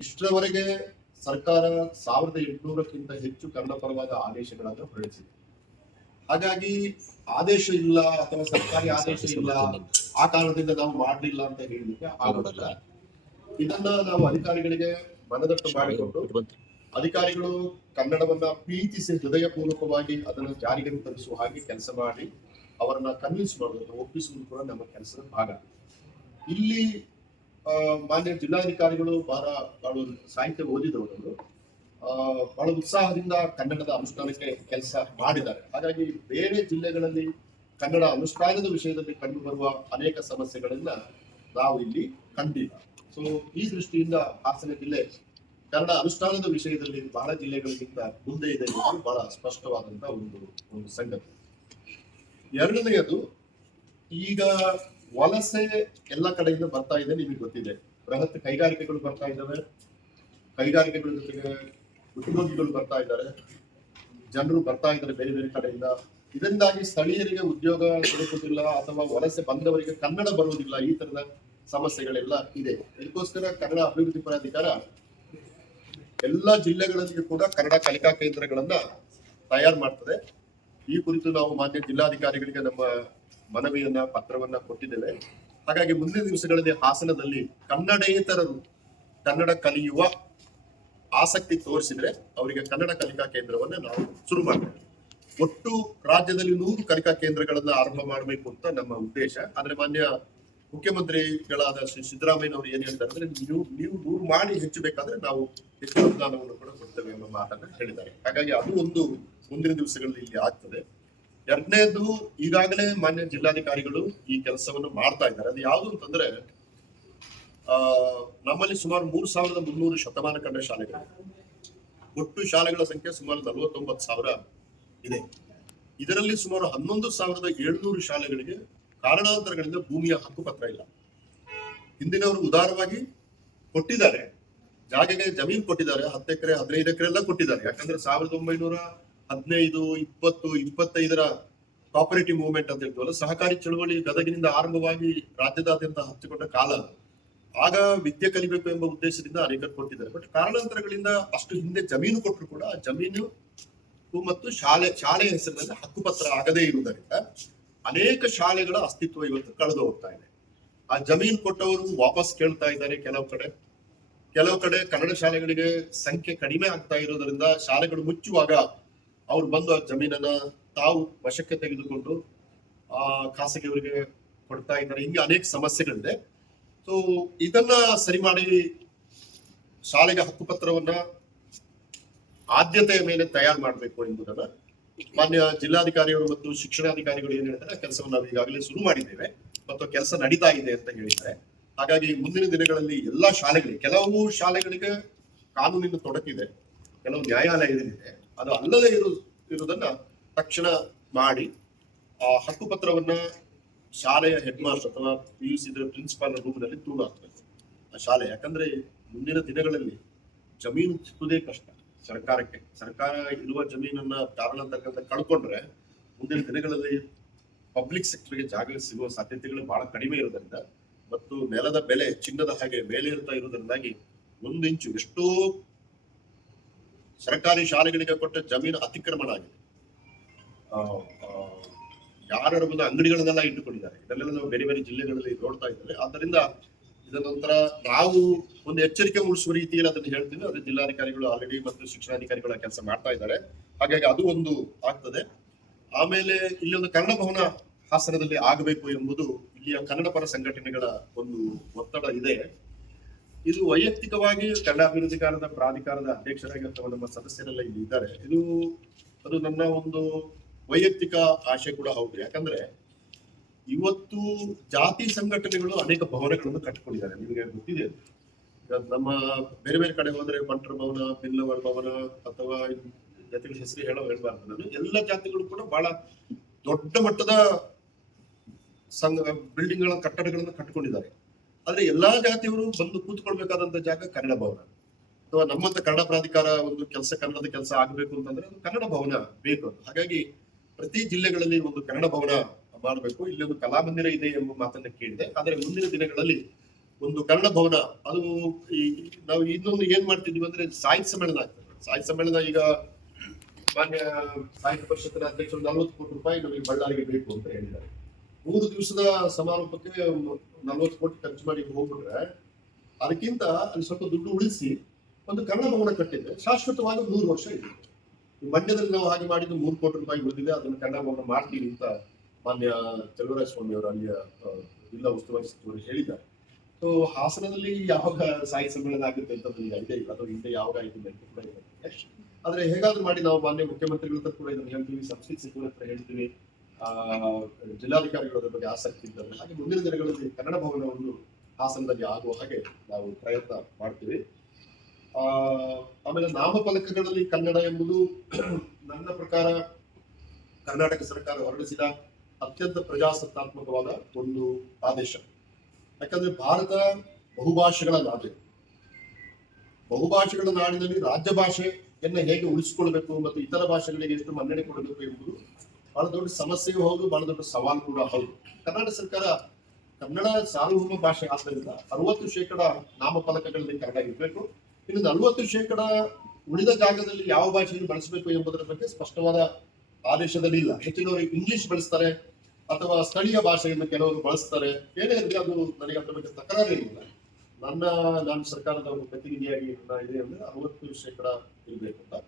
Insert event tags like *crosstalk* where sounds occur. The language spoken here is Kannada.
ಇಷ್ಟರವರೆಗೆ ಸರ್ಕಾರ ಸಾವಿರದ ಎಂಟುನೂರಕ್ಕಿಂತ ಹೆಚ್ಚು ಕನ್ನಡ ಪರವಾದ ಆದೇಶಗಳನ್ನು ಹೊರಡಿಸಿದೆ. ಹಾಗಾಗಿ ಆದೇಶ ಇಲ್ಲ ಅಥವಾ ಸರ್ಕಾರಿ ಆದೇಶ ಇಲ್ಲ, ಆ ಕಾರಣದಿಂದ ನಾವು ಮಾಡಲಿಲ್ಲ ಅಂತ ಹೇಳಲಿಕ್ಕೆ ಆಗೋದಿಲ್ಲ. ಇದನ್ನ ನಾವು ಅಧಿಕಾರಿಗಳಿಗೆ ಮನದಟ್ಟು ಮಾಡಿಕೊಂಡು ಅಧಿಕಾರಿಗಳು ಕನ್ನಡವನ್ನ ಪ್ರೀತಿಸಿ ಹೃದಯಪೂರ್ವಕವಾಗಿ ಅದನ್ನು ಜಾರಿಗೆ ತರಿಸುವ ಹಾಗೆ ಕೆಲಸ ಮಾಡಿ ಅವರನ್ನ ಕನ್ವಿನ್ಸ್ ಮಾಡೋದು ಒಪ್ಪಿಸುವುದು ಕೂಡ ನಮ್ಮ ಕೆಲಸದ ಭಾಗ. ಇಲ್ಲಿ ಮಾನ್ಯ ಜಿಲ್ಲಾಧಿಕಾರಿಗಳು ಬಹಳ ಬಹಳ ಸಾಹಿತ್ಯ ಓದಿದವರು ಬಹಳ ಉತ್ಸಾಹದಿಂದ ಕನ್ನಡದ ಅನುಷ್ಠಾನಕ್ಕೆ ಕೆಲಸ ಮಾಡಿದ್ದಾರೆ. ಹಾಗಾಗಿ ಬೇರೆ ಜಿಲ್ಲೆಗಳಲ್ಲಿ ಕನ್ನಡ ಅನುಷ್ಠಾನದ ವಿಷಯದಲ್ಲಿ ಕಂಡು ಬರುವ ಅನೇಕ ಸಮಸ್ಯೆಗಳನ್ನ ನಾವು ಇಲ್ಲಿ ಕಂಡಿಲ್ಲ. ಸೊ ಈ ದೃಷ್ಟಿಯಿಂದ ಹಾಸನ ಜಿಲ್ಲೆ ಕನ್ನಡ ಅನುಷ್ಠಾನದ ವಿಷಯದಲ್ಲಿ ಬಹಳ ಜಿಲ್ಲೆಗಳಿಗಿಂತ ಮುಂದೆ ಇದೆ ಎನ್ನುವುದು ಬಹಳ ಸ್ಪಷ್ಟವಾದಂತಹ ಒಂದು ಒಂದು ಸಂಗತಿ. ಎರಡನೆಯದು, ಈಗ ವಲಸೆ ಎಲ್ಲ ಕಡೆಯಿಂದ ಬರ್ತಾ ಇದೆ, ನಿಮಗೆ ಗೊತ್ತಿದೆ. ಬೃಹತ್ ಕೈಗಾರಿಕೆಗಳು ಬರ್ತಾ ಇದ್ದಾವೆ. ಕೈಗಾರಿಕೆಗಳ ಜೊತೆಗೆ ಉದ್ಯೋಗಿಗಳು ಬರ್ತಾ ಇದ್ದಾರೆ. ಜನರು ಬರ್ತಾ ಇದ್ದಾರೆ ಬೇರೆ ಬೇರೆ ಕಡೆಯಿಂದ. ಇದರಿಂದಾಗಿ ಸ್ಥಳೀಯರಿಗೆ ಉದ್ಯೋಗ ದೊರಕುವುದಿಲ್ಲ ಅಥವಾ ವಲಸೆ ಬಂದವರಿಗೆ ಕನ್ನಡ ಬರುವುದಿಲ್ಲ, ಈ ತರದ ಸಮಸ್ಯೆಗಳೆಲ್ಲ ಇದೆ. ಇದಕ್ಕೋಸ್ಕರ ಕನ್ನಡ ಅಭಿವೃದ್ಧಿ ಪ್ರಾಧಿಕಾರ ಎಲ್ಲ ಜಿಲ್ಲೆಗಳಲ್ಲಿಯೂ ಕೂಡ ಕನ್ನಡ ಕಲಿಕಾ ಕೇಂದ್ರಗಳನ್ನ ತಯಾರು ಮಾಡ್ತದೆ. ಈ ಕುರಿತು ನಾವು ಮಾನ್ಯ ಜಿಲ್ಲಾಧಿಕಾರಿಗಳಿಗೆ ನಮ್ಮ ಮನವಿಯನ್ನ, ಪತ್ರವನ್ನ ಕೊಟ್ಟಿದ್ದೇವೆ. ಹಾಗಾಗಿ ಮುಂದಿನ ದಿವಸಗಳಲ್ಲಿ ಹಾಸನದಲ್ಲಿ ಕನ್ನಡೇತರರು ಕನ್ನಡ ಕಲಿಯುವ ಆಸಕ್ತಿ ತೋರಿಸಿದ್ರೆ ಅವರಿಗೆ ಕನ್ನಡ ಕಲಿಕಾ ಕೇಂದ್ರವನ್ನ ನಾವು ಶುರು ಮಾಡ್ತೇವೆ. ಒಟ್ಟು ರಾಜ್ಯದಲ್ಲಿ ನೂರು ಕಲಿಕಾ ಕೇಂದ್ರಗಳನ್ನ ಆರಂಭ ಮಾಡಬೇಕು ಅಂತ ನಮ್ಮ ಉದ್ದೇಶ. ಆದ್ರೆ ಮಾನ್ಯ ಮುಖ್ಯಮಂತ್ರಿಗಳಾದ ಶ್ರೀ ಸಿದ್ದರಾಮಯ್ಯ ಅವರು ಏನ್ ಹೇಳ್ತಾರೆ ಅಂದ್ರೆ ನೀವು ನೀವು ನೂರು ಮಾಡಿ ಹೆಚ್ಚು ಬೇಕಾದ್ರೆ ನಾವು ಹೆಚ್ಚು ಅನುದಾನವನ್ನು ಕೂಡ ಕೊಡ್ತೇವೆ ಎಂಬ ಮಾತನ್ನ ಹೇಳಿದ್ದಾರೆ. ಹಾಗಾಗಿ ಅದು ಒಂದು ಮುಂದಿನ ದಿವಸಗಳಲ್ಲಿ ಇಲ್ಲಿ ಆಗ್ತದೆ. ಎರಡನೇದು ಈಗಾಗಲೇ ಮಾನ್ಯ ಜಿಲ್ಲಾಧಿಕಾರಿಗಳು ಈ ಕೆಲಸವನ್ನು ಮಾಡ್ತಾ ಇದ್ದಾರೆ. ಅದು ಯಾವುದು ಅಂತಂದ್ರೆ ನಮ್ಮಲ್ಲಿ ಸುಮಾರು ಮೂರು ಸಾವಿರದ ಮುನ್ನೂರು ಶತಮಾನ ಕಂಡ ಶಾಲೆಗಳು ಒಟ್ಟು ಶಾಲೆಗಳ ಸಂಖ್ಯೆ ಸುಮಾರು ನಲವತ್ತೊಂಬತ್ತು ಸಾವಿರ ಇದೆ. ಇದರಲ್ಲಿ ಸುಮಾರು ಹನ್ನೊಂದು ಸಾವಿರದ ಏಳ್ನೂರು ಶಾಲೆಗಳಿಗೆ ಕಾರಣಾಂತರಗಳಿಂದ ಭೂಮಿಯ ಹಕ್ಕುಪತ್ರ ಇಲ್ಲ. ಹಿಂದಿನವರು ಉದಾರವಾಗಿ ಕೊಟ್ಟಿದ್ದಾರೆ. ಜಾಗೆಗೆ ಜಮೀನು ಕೊಟ್ಟಿದ್ದಾರೆ. ಹತ್ತು ಎಕರೆ, ಹದಿನೈದು ಎಕರೆ ಎಲ್ಲ ಕೊಟ್ಟಿದ್ದಾರೆ. ಯಾಕಂದ್ರೆ ಸಾವಿರದ ಒಂಬೈನೂರ ಹದಿನೈದು, ಇಪ್ಪತ್ತು, ಇಪ್ಪತ್ತೈದರ ಕಾಪರೇಟಿವ್ ಮೂವ್ಮೆಂಟ್ ಅಂತ ಹೇಳ್ತೀವಲ್ಲ, ಸಹಕಾರಿ ಚಳವಳಿ ಗದಗಿನಿಂದ ಆರಂಭವಾಗಿ ರಾಜ್ಯದಾದ್ಯಂತ ಹಚ್ಚಿಕೊಂಡ ಕಾಲ. ಆಗ ವಿದ್ಯೆ ಕಲಿಬೇಕು ಎಂಬ ಉದ್ದೇಶದಿಂದ ಅನೇಕರು ಕೊಟ್ಟಿದ್ದಾರೆ. ಬಟ್ ಕಾರಣಾಂತರಗಳಿಂದ ಅಷ್ಟು ಹಿಂದೆ ಜಮೀನು ಕೊಟ್ಟರು ಕೂಡ ಆ ಜಮೀನು ಮತ್ತು ಶಾಲೆ, ಶಾಲೆಯ ಹೆಸರಿನಲ್ಲಿ ಹಕ್ಕುಪತ್ರ ಆಗದೇ ಇರುವುದರಿಂದ ಅನೇಕ ಶಾಲೆಗಳ ಅಸ್ತಿತ್ವ ಇವತ್ತು ಕಳೆದು ಹೋಗ್ತಾ ಇದೆ. ಆ ಜಮೀನು ಕೊಟ್ಟವರು ವಾಪಸ್ ಕೇಳ್ತಾ ಇದ್ದಾರೆ ಕೆಲವು ಕಡೆ. ಕೆಲವು ಕಡೆ ಕನ್ನಡ ಶಾಲೆಗಳಿಗೆ ಸಂಖ್ಯೆ ಕಡಿಮೆ ಆಗ್ತಾ ಇರೋದ್ರಿಂದ ಶಾಲೆಗಳು ಮುಚ್ಚುವಾಗ ಅವ್ರು ಬಂದು ಆ ಜಮೀನನ್ನ ತಾವು ವಶಕ್ಕೆ ತೆಗೆದುಕೊಂಡು, ಆ ಖಾಸಗಿಯವರಿಗೆ ಕೊಡ್ತಾ ಇದ್ದಾರೆ. ಹಿಂಗೆ ಅನೇಕ ಸಮಸ್ಯೆಗಳಿದೆ. ಸೊ ಇದನ್ನ ಸರಿ ಮಾಡಿ ಶಾಲೆಗೆ ಹಕ್ಕುಪತ್ರವನ್ನ ಆದ್ಯತೆಯ ಮೇಲೆ ತಯಾರು ಮಾಡಬೇಕು ಎಂಬುದನ್ನ ಮಾನ್ಯ ಜಿಲ್ಲಾಧಿಕಾರಿಗಳು ಮತ್ತು ಶಿಕ್ಷಣಾಧಿಕಾರಿಗಳು ಏನ್ ಹೇಳ್ತಾರೆ, ಕೆಲಸವನ್ನು ನಾವು ಈಗಾಗಲೇ ಶುರು ಮಾಡಿದ್ದೇವೆ ಮತ್ತು ಕೆಲಸ ನಡೀತಾ ಇದೆ ಅಂತ ಹೇಳಿದ್ದಾರೆ. ಹಾಗಾಗಿ ಮುಂದಿನ ದಿನಗಳಲ್ಲಿ ಎಲ್ಲಾ ಶಾಲೆಗಳಿಗೆ, ಕೆಲವು ಶಾಲೆಗಳಿಗೆ ಕಾನೂನಿನ ತೊಡಕಿದೆ, ಕೆಲವು ನ್ಯಾಯಾಲಯದಲ್ಲಿದೆ. ಅದು ಅಲ್ಲದೆ ಇರು, ಇರುವುದನ್ನ ತಕ್ಷಣ ಮಾಡಿ. ಆ ಹಕ್ಕುಪತ್ರವನ್ನ ಶಾಲೆಯ ಹೆಡ್ ಮಾಸ್ಟರ್ ಅಥವಾ ಪಿ ಯು ಸಿ ಪ್ರಿನ್ಸಿಪಾಲ್ ರೂಪದಲ್ಲಿ ತೂಗು ಹಾಕಬೇಕು ಆ ಶಾಲೆ, ಯಾಕಂದ್ರೆ ಮುಂದಿನ ದಿನಗಳಲ್ಲಿ ಜಮೀನು ಸಿಕ್ಕುವುದೇ ಕಷ್ಟ ಸರ್ಕಾರಕ್ಕೆ. ಸರ್ಕಾರ ಇರುವ ಜಮೀನನ್ನ ಅಂತಕ್ಕಂಥ ಕಳ್ಕೊಂಡ್ರೆ ಮುಂದಿನ ದಿನಗಳಲ್ಲಿ ಪಬ್ಲಿಕ್ ಸೆಕ್ಟರ್ಗೆ ಜಾಗ ಸಿಗುವ ಸಾಧ್ಯತೆಗಳು ಬಹಳ ಕಡಿಮೆ ಇರೋದ್ರಿಂದ ಮತ್ತು ನೆಲದ ಬೆಲೆ ಚಿನ್ನದ ಹಾಗೆ ಮೇಲೆ ಇರ್ತಾ ಇರುವುದರಿಂದಾಗಿ ಒಂದು ಇಂಚು ಎಷ್ಟೋ ಸರ್ಕಾರಿ ಶಾಲೆಗಳಿಗೆ ಕೊಟ್ಟ ಜಮೀನು ಅತಿಕ್ರಮಣ ಆಗಿದೆ ಯಾರ ಬಂದ ಅಂಗಡಿಗಳನ್ನೆಲ್ಲ ಇಟ್ಟುಕೊಂಡಿದ್ದಾರೆ. ಇದನ್ನೆಲ್ಲ ನಾವು ಬೇರೆ ಬೇರೆ ಜಿಲ್ಲೆಗಳಲ್ಲಿ ನೋಡ್ತಾ ಇದ್ದೇವೆ. ಆದ್ದರಿಂದ ಇದರ ನಂತರ ನಾವು ಒಂದು ಎಚ್ಚರಿಕೆ ಮೂಡಿಸುವ ರೀತಿಯಲ್ಲಿ ಅದನ್ನು ಹೇಳ್ತೀವಿ ಅದೇ ಜಿಲ್ಲಾಧಿಕಾರಿಗಳು ಆಲ್ರೆಡಿ ಮತ್ತು ಶಿಕ್ಷಣಾಧಿಕಾರಿಗಳ ಕೆಲಸ ಮಾಡ್ತಾ ಇದ್ದಾರೆ. ಹಾಗಾಗಿ ಅದು ಒಂದು ಆಗ್ತದೆ. ಆಮೇಲೆ ಇಲ್ಲಿ ಒಂದು ಕನ್ನಡ ಭವನ ಹಾಸನದಲ್ಲಿ ಆಗಬೇಕು ಎಂಬುದು ಇಲ್ಲಿಯ ಕನ್ನಡ ಪರ ಸಂಘಟನೆಗಳ ಒಂದು ಒತ್ತಡ ಇದೆ. ಇದು ವೈಯಕ್ತಿಕವಾಗಿ ಕನ್ನಡ ಅಭಿವೃದ್ಧಿಕಾರದ ಪ್ರಾಧಿಕಾರದ ಅಧ್ಯಕ್ಷರಾಗಿ ನಮ್ಮ ಸದಸ್ಯರೆಲ್ಲ ಇಲ್ಲಿ ಇದ್ದಾರೆ. ಇದು ಅದು ನನ್ನ ಒಂದು ವೈಯಕ್ತಿಕ ಆಶೆ ಕೂಡ ಹೌದು. ಯಾಕಂದ್ರೆ ಇವತ್ತು ಜಾತಿ ಸಂಘಟನೆಗಳು ಅನೇಕ ಭವನಗಳನ್ನು ಕಟ್ಟಿಕೊಂಡಿದ್ದಾರೆ. ನಿಮಗೆ ಗೊತ್ತಿದೆ. ನಮ್ಮ ಬೇರೆ ಬೇರೆ ಕಡೆ ಹೋದ್ರೆ ಬಂಟರ ಭವನ ಬಿಲ್ಲವರ ಭವನ ಅಥವಾ ಜಾತಿಗಳ ಹೆಸರು ಹೇಳೋ ಹೇಳ್ಬಾರ್ದು. ನಾನು ಎಲ್ಲ ಜಾತಿಗಳು ಕೂಡ ಬಹಳ ದೊಡ್ಡ ಮಟ್ಟದ ಸಂಘ ಬಿಲ್ಡಿಂಗ್ಗಳ, ಕಟ್ಟಡಗಳನ್ನು ಕಟ್ಟಿಕೊಂಡಿದ್ದಾರೆ. ಆದ್ರೆ ಎಲ್ಲಾ ಜಾತಿಯವರು ಬಂದು ಕೂತ್ಕೊಳ್ಬೇಕಾದಂತ ಜಾಗ ಕನ್ನಡ ಭವನ. ಅಥವಾ ನಮ್ಮಂತ ಕನ್ನಡ ಪ್ರಾಧಿಕಾರ ಒಂದು ಕೆಲಸ ಕನ್ನಡದ ಕೆಲಸ ಆಗಬೇಕು ಅಂತಂದ್ರೆ ಅದು ಕನ್ನಡ ಭವನ ಬೇಕು. ಹಾಗಾಗಿ ಪ್ರತಿ ಜಿಲ್ಲೆಗಳಲ್ಲಿ ಒಂದು ಕನ್ನಡ ಭವನ ಮಾಡಬೇಕು. ಇಲ್ಲಿ ಒಂದು ಕಲಾಮಂದಿರ ಇದೆ ಎಂಬ ಮಾತನ್ನ ಕೇಳಿದೆ. ಆದರೆ ಮುಂದಿನ ದಿನಗಳಲ್ಲಿ ಒಂದು ಕನ್ನಡ ಭವನ, ಅದು ಈ ನಾವು ಇನ್ನೊಂದು ಏನ್ ಮಾಡ್ತಿದ್ವಿ ಅಂದ್ರೆ ಸಾಹಿತ್ಯ ಸಮ್ಮೇಳನ ಆಗ್ತದೆ. ಸಾಹಿತ್ಯ ಸಮ್ಮೇಳನ ಈಗ ಮಾನ್ಯ ಸಾಹಿತ್ಯ ಪರಿಷತ್ತಿನ ಅಧ್ಯಕ್ಷರು ನಲವತ್ತು ಕೋಟಿ ರೂಪಾಯಿ ನಮಗೆ ಬಳ್ಳಾರಿಗೆ ಬೇಕು ಅಂತ ಹೇಳಿದ್ದಾರೆ. ಮೂರು ದಿವಸದ ಸಮಾರೋಪಕ್ಕೆ ನಲ್ವತ್ತು ಕೋಟಿ ಖರ್ಚು ಮಾಡಿ ಹೋಗ್ಬಿಟ್ರೆ, ಅದಕ್ಕಿಂತ ಅಲ್ಲಿ ಸ್ವಲ್ಪ ದುಡ್ಡು ಉಳಿಸಿ ಒಂದು ಕನ್ನಡ ಭವನ ಕಟ್ಟಿದ್ರೆ ಶಾಶ್ವತವಾಗಿ ನೂರು ವರ್ಷ ಇದೆ ಮಂಡ್ಯದಲ್ಲಿ ನಾವು ಹಾಗೆ ಮಾಡಿದ್ದು ಮೂರು ಕೋಟಿ ರೂಪಾಯಿ ಉಳಿದಿದೆ, ಅದನ್ನು ಕನ್ನಡ ಭವನ ಮಾಡ್ತೀವಿ ಅಂತ ಮಾನ್ಯ ಚಲುವರಾಯ ಸ್ವಾಮಿ ಅವರು ಅಲ್ಲಿಯ ಜಿಲ್ಲಾ ಉಸ್ತುವಾರಿ ಸಚಿವರು ಹೇಳಿದ್ದಾರೆ. ಸೊ ಹಾಸನದಲ್ಲಿ ಯಾವಾಗ ಸಾಯಿ ಸಮ್ಮೇಳನ ಆಗುತ್ತೆ ಅಂತ ನನಗೆ ಐಡಿಯಾ ಇಲ್ಲ. ಅಥವಾ ಹಿಂದೆ ಯಾವಾಗ ಆಯ್ತು ಅಂತ ಕೂಡ ನನಗೆ. ಆದ್ರೆ ಹೇಗಾದ್ರೂ ಮಾಡಿ ನಾವು ಮಾನ್ಯ ಮುಖ್ಯಮಂತ್ರಿಗಳ ಕೂಡ ಇದನ್ನು ಹೇಳ್ತೀವಿ ಸಬ್ಸಿಡಿ ಸಚಿವರ ಹತ್ರ ಹೇಳ್ತೀವಿ. ಜಿಲ್ಲಾಧಿಕಾರಿಗಳ ಅದ್ರ ಬಗ್ಗೆ ಆಸಕ್ತಿ ಇದ್ದಾರೆ ಹಾಗೆ ಮುಂದಿನ ದಿನಗಳಲ್ಲಿ ಕನ್ನಡ ಭವನವನ್ನು ಹಾಸನದಲ್ಲಿ ಆಗುವ ಹಾಗೆ ನಾವು ಪ್ರಯತ್ನ ಮಾಡ್ತೀವಿ. ಆಮೇಲೆ ನಾಮಫಲಕಗಳಲ್ಲಿ ಕನ್ನಡ ಎಂಬುದು *clears throat* ನನ್ನ ಪ್ರಕಾರ ಕರ್ನಾಟಕ ಸರ್ಕಾರ ಹೊರಡಿಸಿದ ಅತ್ಯಂತ ಪ್ರಜಾಸತ್ತಾತ್ಮಕವಾದ ಒಂದು ಆದೇಶ. ಯಾಕಂದ್ರೆ ಭಾರತ ಬಹುಭಾಷೆಗಳ ನಾಡು. ಬಹುಭಾಷೆಗಳ ನಾಡಿನಲ್ಲಿ ರಾಜ್ಯ ಭಾಷೆಯನ್ನ ಹೇಗೆ ಉಳಿಸಿಕೊಳ್ಬೇಕು ಮತ್ತು ಇತರ ಭಾಷೆಗಳಿಗೆ ಎಷ್ಟು ಮನ್ನಣೆ ಕೊಡಬೇಕು ಎಂಬುದು ಬಹಳ ದೊಡ್ಡ ಸಮಸ್ಯೆಯೂ ಹೌದು, ಬಹಳ ದೊಡ್ಡ ಸವಾಲು ಕೂಡ ಹೌದು. ಕರ್ನಾಟಕ ಸರ್ಕಾರ ಕನ್ನಡ ಸಾರ್ವಭೌಮ ಭಾಷೆ ಆದ್ದರಿಂದ ಅರವತ್ತು ಶೇಕಡ ನಾಮಫಲಕಗಳಲ್ಲಿ ಕನ್ನಡ ಇರಬೇಕು. ಇನ್ನೊಂದು ಅರವತ್ತು ಶೇಕಡ ಉಳಿದ ಜಾಗದಲ್ಲಿ ಯಾವ ಭಾಷೆಯನ್ನು ಬಳಸಬೇಕು ಎಂಬುದರ ಬಗ್ಗೆ ಸ್ಪಷ್ಟವಾದ ಆದೇಶದಲ್ಲಿ ಇಲ್ಲ. ಹೆಚ್ಚಿನವರು ಇಂಗ್ಲಿಷ್ ಬಳಸ್ತಾರೆ ಅಥವಾ ಸ್ಥಳೀಯ ಭಾಷೆಯನ್ನು ಕೆಲವರು ಬಳಸ್ತಾರೆ. ಏನೇ ಇರಲಿ ಅದು ನನಗೆ ಅದರ ಬಗ್ಗೆ ತಕರಾರೇ ಇಲ್ಲ ನನ್ನ ನಾನು ಸರ್ಕಾರದ ಒಂದು ಪ್ರತಿನಿಧಿಯಾಗಿ ಇದೆ ಅಂದ್ರೆ ಅರವತ್ತು ಶೇಕಡ ಇರಬೇಕು ಅಂತ